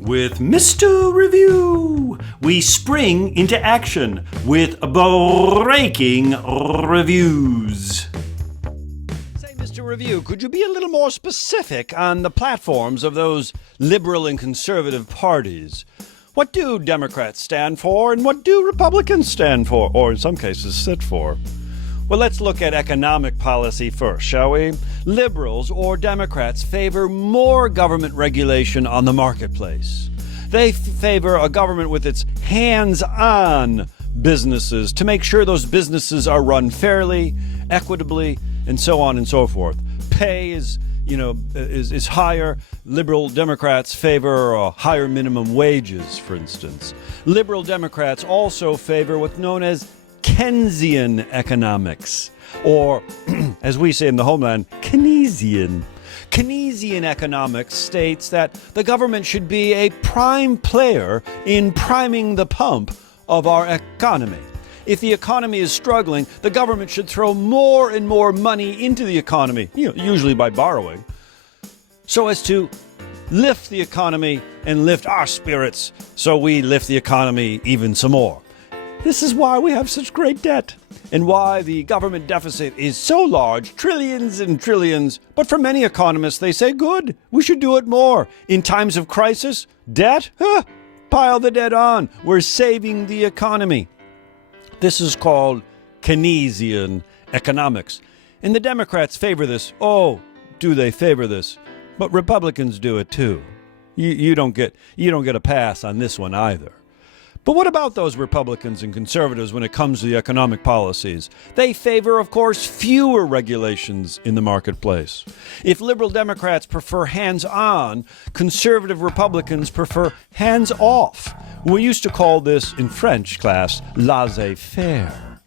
With Mr. Review, we spring into action with breaking reviews. Say, Mr. Review, could you be a little more specific on the platforms of those liberal and conservative parties? What do Democrats stand for, and what do Republicans stand for, or in some cases sit for? Well, let's look at economic policy first, shall we? Liberals or Democrats favor more government regulation on the marketplace. They favor a government with its hands-on businesses to make sure those businesses are run fairly, equitably, and so on and so forth. Pay is higher. Liberal Democrats favor higher minimum wages, for instance. Liberal Democrats also favor what's known as Keynesian economics, or as we say in the homeland, Keynesian. Keynesian economics states that the government should be a prime player in priming the pump of our economy. If the economy is struggling, the government should throw more and more money into the economy, usually by borrowing, so as to lift the economy and lift our spirits, so we lift the economy even some more. This is why we have such great debt, and why the government deficit is so large, trillions and trillions. But for many economists, they say, good, we should do it more. In times of crisis, debt? Pile the debt on. We're saving the economy. This is called Keynesian economics. And the Democrats favor this. Oh, do they favor this? But Republicans do it too. You don't get a pass on this one either. But what about those Republicans and conservatives when it comes to the economic policies? They favor, of course, fewer regulations in the marketplace. If liberal Democrats prefer hands-on, conservative Republicans prefer hands-off. We used to call this in French class laissez-faire.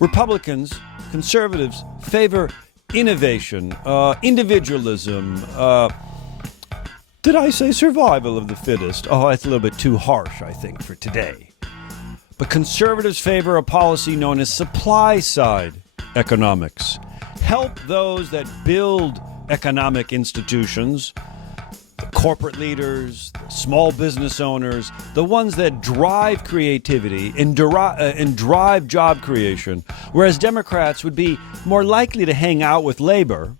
Republicans, conservatives favor innovation, individualism, did I say survival of the fittest? Oh, that's a little bit too harsh, I think, for today. But conservatives favor a policy known as supply-side economics. Help those that build economic institutions, the corporate leaders, the small business owners, the ones that drive creativity and drive job creation, whereas Democrats would be more likely to hang out with labor.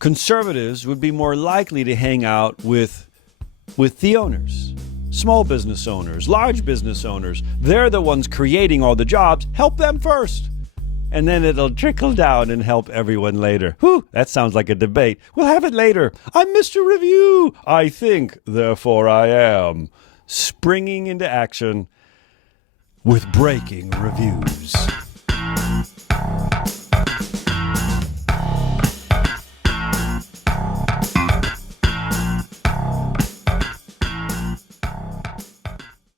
Conservatives would be more likely to hang out with the owners, small business owners, large business owners. They're the ones creating all the jobs. Help them first. And then it'll trickle down and help everyone later. Whew, that sounds like a debate. We'll have it later. I'm Mr. Review. I think, therefore I am. Springing into action with breaking reviews.